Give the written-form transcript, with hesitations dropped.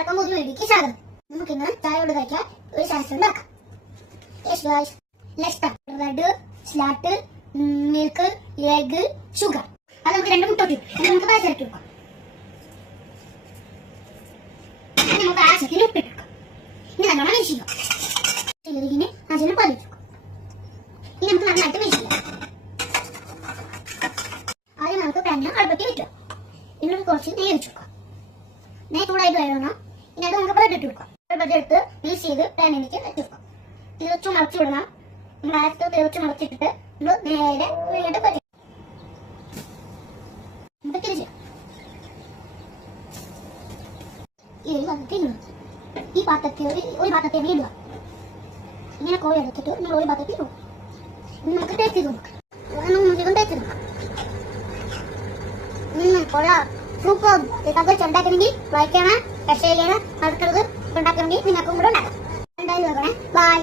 എല്ലാവർക്കും പുതിയ വീഡിയോക്ക് സ്വാഗതം. നമുക്കിന്ന് ചായയോട് കഴിക്കാൻ ഒരു സാലഡ് ഉണ്ടാക്കാം. Bread, slat, milk, egg, sugar. അത് നമുക്ക് 2 മുട്ട ഇട്ട് നമുക്ക് പാചകമാക്കി വെക്കാം. നമുക്ക് ആവശ്യത്തിന് ഉപ്പിട്ട് ഇനി നല്ലോണം വീശിക്കാം. ഇതിന് അതിന് പതിച്ചു ഇനി നമുക്ക് നന്നായിട്ട് വീശിക്കാം. ആദ്യം നമുക്ക് പാനിന് അടുപ്പത്തി വെക്കാം. ഇനി കുറച്ച് നെയ്യ് വെച്ചു കൊടുക്കാം. നെയ്യ് ചൂടായിട്ട് വരണം. ഇനി അത് നമുക്ക് ബ്രെഡ് ഇട്ട് കൊടുക്കാം. ബ്രെഡ് എടുത്ത് മിക്സ് ചെയ്ത് പാനിലേക്ക് വെച്ച് കൊടുക്കാം. തിരിച്ചു മറച്ചു വിടണം. ലാസ്റ്റ് തിരിച്ചു മറച്ചിട്ടിട്ട് നമ്മൾ നേരെ വീണ്ടും പറ്റി നമുക്ക് തിരിച്ചു ഈ പാത്രത്തിൽ ഒരു പാത്രത്തെ വീടുക. ഇങ്ങനെ കോഴി എടുത്തിട്ട് നമ്മൾ ഒരു പാത്രത്തിൽ ഇടും. ഇനി നമുക്ക് ടേസ്റ്റ് ചെയ്ത് നോക്കാം. ടേസ്റ്റ് ചെയ്ത് നോക്കാം. സൂപ്പർ ഇതൊക്കെ ഉണ്ടാക്കണമെങ്കിൽ ലൈക്ക് ചെയ്യണം, ഷെയർ ചെയ്യണം, അടുത്തത് ഉണ്ടാക്കണമെങ്കിൽ നിങ്ങൾക്കും കൂടെ ഉണ്ടാക്കാം. എന്തായാലും ബൈ.